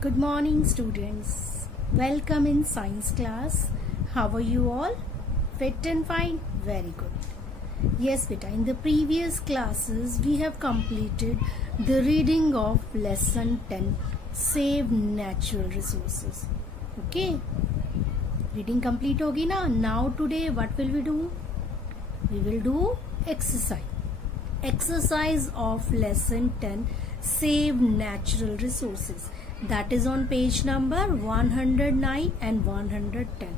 Good morning, students. Welcome in science class. How are you all? Fit and fine? Very good. Yes, beta. In the previous classes, we have completed the reading of lesson 10, Save Natural Resources. Okay. Reading complete hogi na? Now today, what will we do? We will do exercise. Exercise of lesson 10, Save Natural Resources. That is on page number 109 and 110.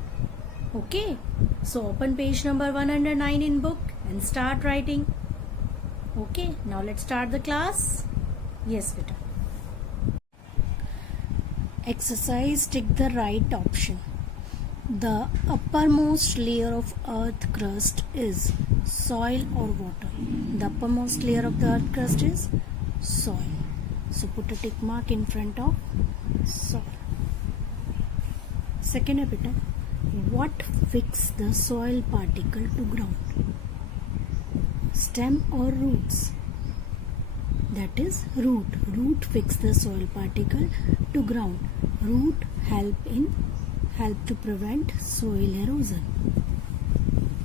Okay, so open page number 109 in book and start writing. Okay, now let's start the class. Yes, beta. Exercise, tick the right option. The uppermost layer of earth crust is soil or water. The uppermost layer of the earth crust is soil. So put a tick mark in front of soil. Second है बेटा, what fixes the soil particle to ground? Stem or roots? That is root. Root fix the soil particle to ground. Root help to prevent soil erosion.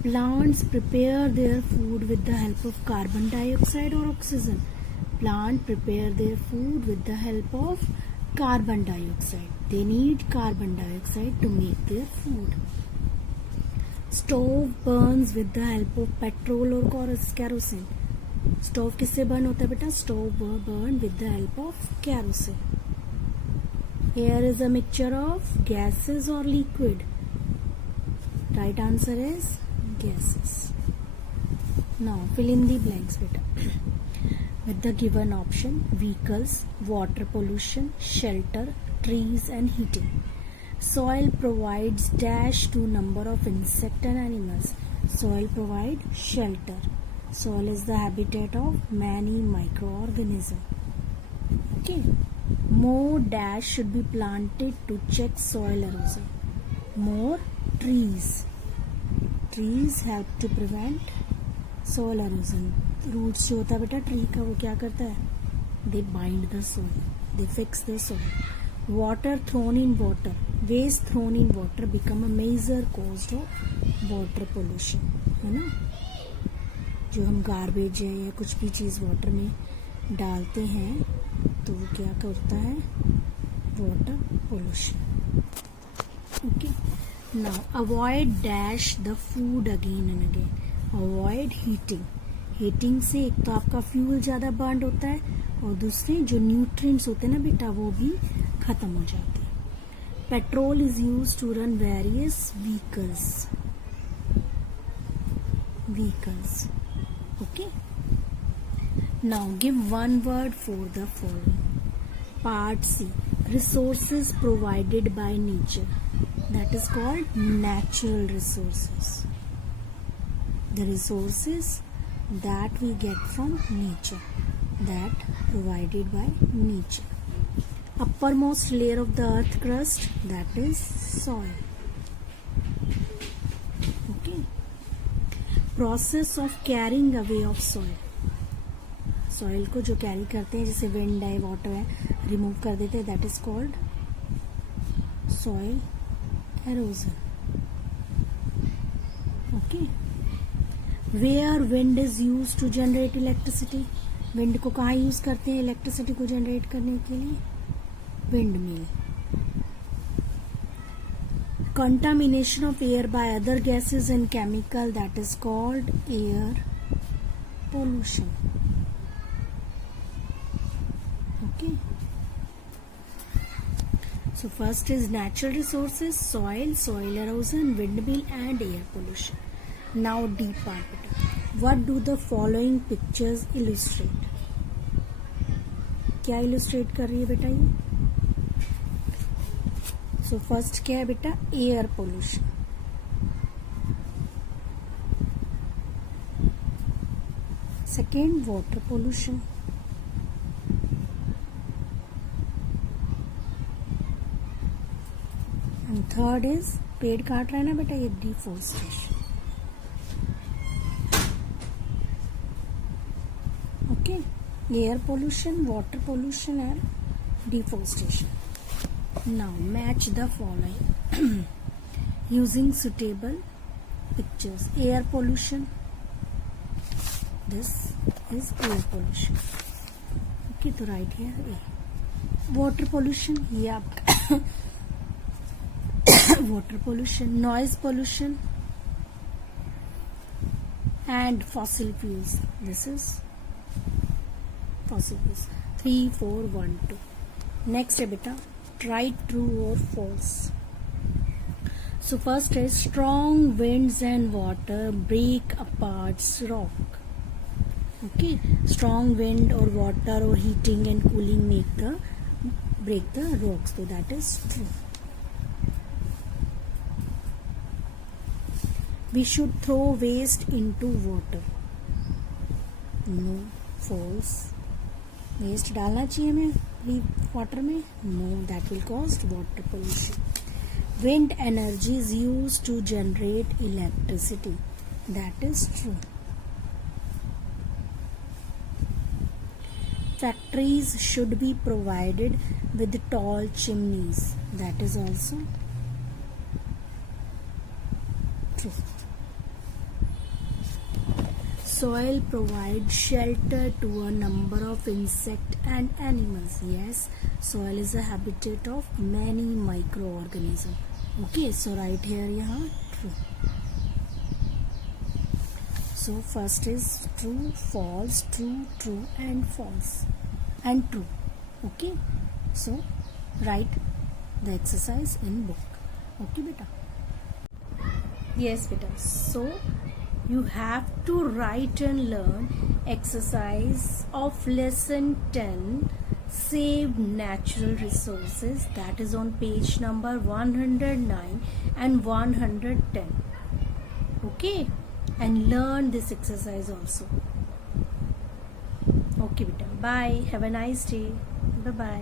Plants prepare their food with the help of carbon dioxide or oxygen. Plants prepare their food with the help of carbon dioxide. They need carbon dioxide to make their food. Stove burns with the help of petrol or kerosene. Stove किससे burn होता है बेटा? Stove burn with the help of kerosene. Air is a mixture of gases or liquid. Right answer is gases. Now fill in the blanks beta. With the given option, vehicles, water pollution, shelter, trees and heating. Soil provides dash to number of insect and animals. Soil provides shelter. Soil is the habitat of many microorganisms. Okay. More dash should be planted to check soil erosion. More trees. Trees help to prevent soil erosion. Roots जो होता है बेटा tree का वो क्या करता है? They bind the soil. They fix the soil. Water thrown in water. Waste thrown in water become a major cause of water pollution. है ना? जो हम गार्बेज है या कुछ भी चीज़ वाटर में डालते हैं तो वो क्या करता है? Water pollution. Okay. Now avoid dash the food again and again. Avoid heating. Heating से एक तो आपका फ्यूल ज़्यादा बर्न होता है और दूसरे जो न्यूट्रिएंट्स होते हैं ना बेटा वो भी खत्म हो जाते हैं. Petrol is use to run various vehicles. Okay. Now give one word for the following. Part C, resources provided by nature. That is called natural resources. The resources that we get from nature, that provided by nature. Uppermost layer of the earth crust, that is soil. Okay. Process of carrying away of soil. Soil को जो carry करते हैं जैसे wind है, water है, remove कर देते हैं, that is called soil erosion. Okay. Where wind is used to generate electricity. Wind को कहाँ यूज करते हैं इलेक्ट्रिसिटी को जनरेट करने के लिए? Wind mill. Contamination of air by other gases and chemical, that is called air pollution. Okay. So first is natural resources, soil erosion, windmill and air pollution. Now deep part. What do the following pictures illustrate? क्या illustrate कर रही है बेटा ये? So first क्या है बेटा? Air pollution. Second, water pollution. And third is पेड़ काट रहा है ना बेटा ये deforestation. Okay, air pollution, water pollution and deforestation. Now match the following using suitable pictures. Air pollution. This is air pollution. Okay, तो right here A. Water pollution, ये आपका water pollution. Noise pollution and fossil fuels. This is fossil fuels. 3, 4, 1, 2. Next है बेटा, write true or false. So first is strong winds and water break apart rock. Okay, strong wind or water or heating and cooling break the rocks. So that is true. We should throw waste into water. No, false. Waste डालना चाहिए हमें water में? No, that will cause water pollution. Wind energy is used to generate electricity. That is true. Factories should be provided with tall chimneys. That is also true. Soil provides shelter to a number of insects and animals. Yes, soil is a habitat of many microorganisms. Okay, so right here यहाँ true. So first is true, false, true, true and false and true. Okay, so write the exercise in book. Okay beta. Yes beta. So you have to write and learn exercise of lesson 10, save natural resources. That is on page number 109 and 110. Okay, and learn this exercise also. Okay beta, bye, have a nice day, bye bye.